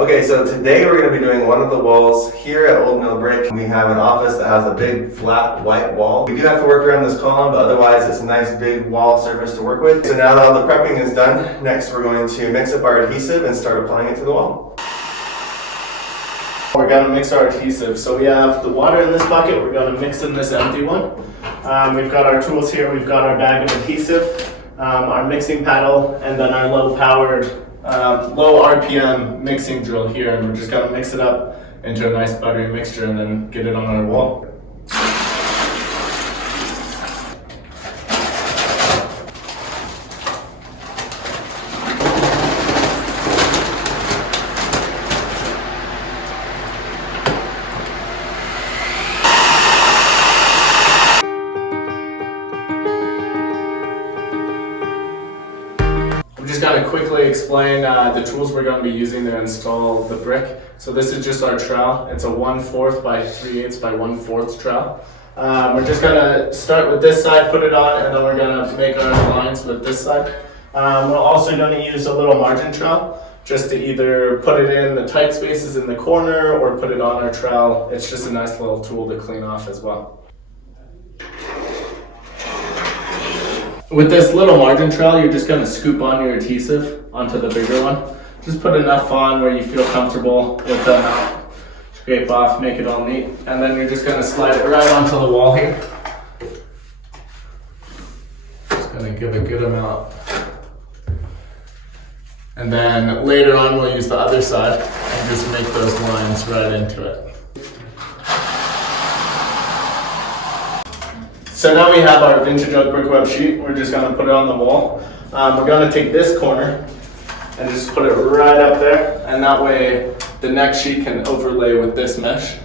Okay, so today we're going to be doing one of the walls here at Old Mill Brick. We have an office that has a big flat white wall. We do have to work around this column, but otherwise it's a nice big wall surface to work with. So now that all the prepping is done, next we're going to mix up our adhesive and start applying it to the wall. We're going to mix our adhesive. So we have the water in this bucket, we're going to mix in this empty one. We've got our tools here, we've got our bag of adhesive, our mixing paddle, and then our low RPM mixing drill here, and we're just going to mix it up into a nice buttery mixture and then get it on our wall. I'm just going to quickly explain the tools we're going to be using to install the brick. So this is just our trowel. It's a 1/4 by 3/8 by 1/4 trowel. We're just going to start with this side, put it on, and then we're going to make our lines with this side. We're also going to use a little margin trowel just to either put it in the tight spaces in the corner or put it on our trowel. It's just a nice little tool to clean off as well. With this little margin trowel, you're just going to scoop on your adhesive onto the bigger one. Just put enough on where you feel comfortable with the amount. Scrape off, make it all neat, and then you're just going to slide it right onto the wall here. Just going to give a good amount. And then later on we'll use the other side and just make those lines right into it. So now we have our vintage oak brickweb sheet. We're just going to put it on the wall. We're going to take this corner and just put it right up there, and that way the next sheet can overlay with this mesh.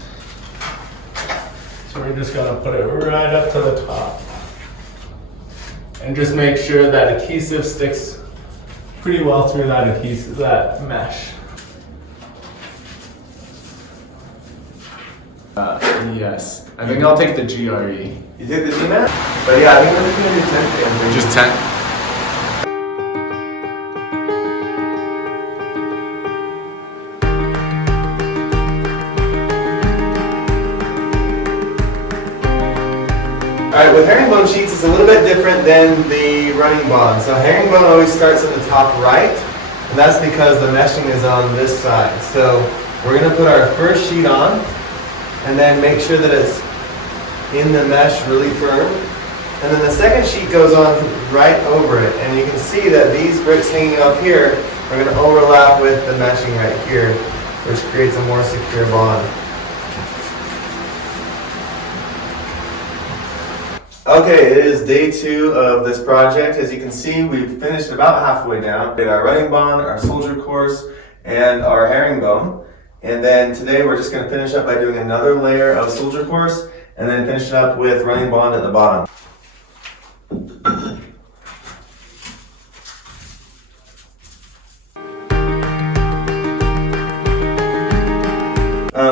So we're just going to put it right up to the top. And just make sure that adhesive sticks pretty well through that adhesive, that mesh. Yes. I think I'll take the GRE. You take the G-mat? But yeah, I think we're just going to do 10. Just 10? Alright, with herringbone sheets, it's a little bit different than the running bond. So herringbone always starts at the top right, and that's because the meshing is on this side. So we're going to put our first sheet on, and then make sure that it's in the mesh really firm. And then the second sheet goes on right over it, and you can see that these bricks hanging off here are going to overlap with the meshing right here, which creates a more secure bond. Okay, it is day 2 of this project. As you can see, we've finished about halfway down. We did our running bond, our soldier course, and our herringbone. And then today we're just going to finish up by doing another layer of soldier course, and then finish it up with running bond at the bottom.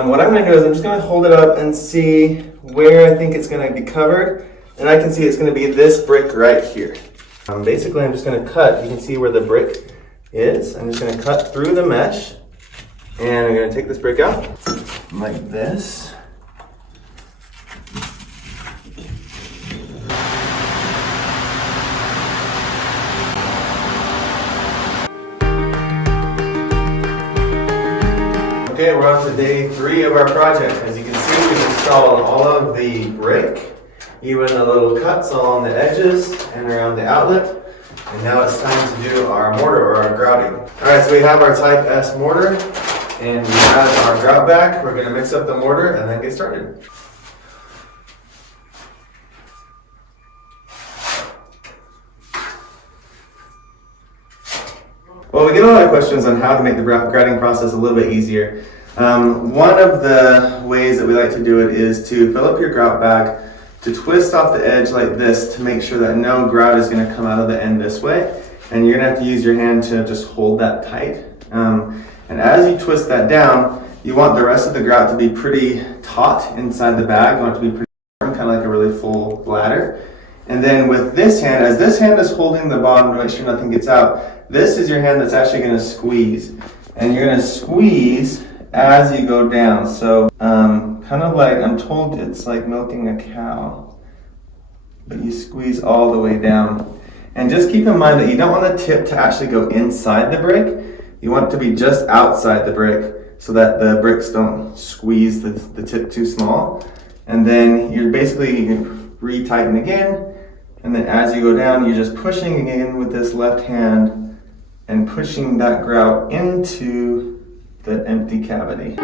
What I'm going to do is I'm just going to hold it up and see where I think it's going to be covered. And I can see it's going to be this brick right here. Basically, I'm just going to cut. You can see where the brick is. I'm just going to cut through the mesh. And I'm going to take this brick out like this. Okay, we're on to day 3 of our project. As you can see, we've installed all of the brick, even the little cuts along the edges and around the outlet. And now it's time to do our mortar or our grouting. Alright, so we have our type S mortar, and we have our grout back. We're going to mix up the mortar and then get started. Well, we get a lot of questions on how to make the grouting process a little bit easier. One of the ways that we like to do it is to fill up your grout bag, to twist off the edge like this to make sure that no grout is going to come out of the end this way. And you're going to have to use your hand to just hold that tight. And as you twist that down, you want the rest of the grout to be pretty taut inside the bag. You want it to be pretty firm, kind of like a really full bladder. And then with this hand, as this hand is holding the bottom to make sure nothing gets out, this is your hand that's actually going to squeeze. and you're gonna squeeze as you go down. So kind of like, I'm told it's like milking a cow, but you squeeze all the way down. And just keep in mind that you don't want the tip to actually go inside the brick. You want it to be just outside the brick so that the bricks don't squeeze the tip too small. And then you're basically, you can re-tighten again. And then as you go down, you're just pushing again with this left hand and pushing that grout into the empty cavity.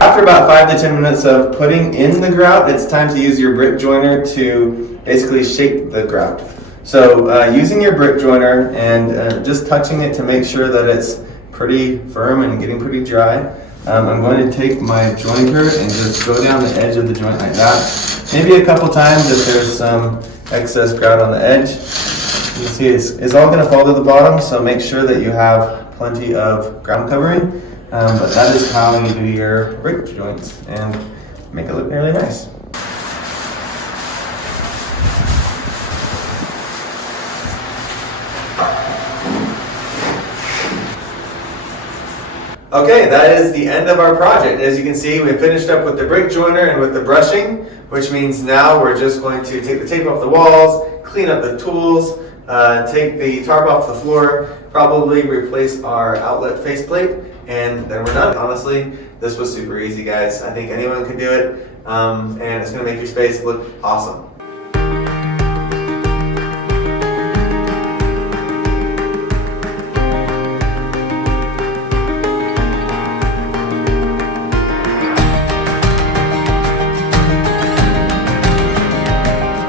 After about 5 to 10 minutes of putting in the grout, it's time to use your brick joiner to basically shape the grout. So using your brick joiner and just touching it to make sure that it's pretty firm and getting pretty dry. I'm going to take my jointer and just go down the edge of the joint like that. Maybe a couple times if there's some excess grout on the edge. You can see it's all going to fall to the bottom, so make sure that you have plenty of ground covering. But that is how you do your brick joints and make it look really nice. Okay, that is the end of our project. As you can see, we finished up with the brick joiner and with the brushing, which means now we're just going to take the tape off the walls, clean up the tools, take the tarp off the floor, probably replace our outlet faceplate, and then we're done. Honestly, this was super easy, guys. I think anyone can do it, and it's going to make your space look awesome.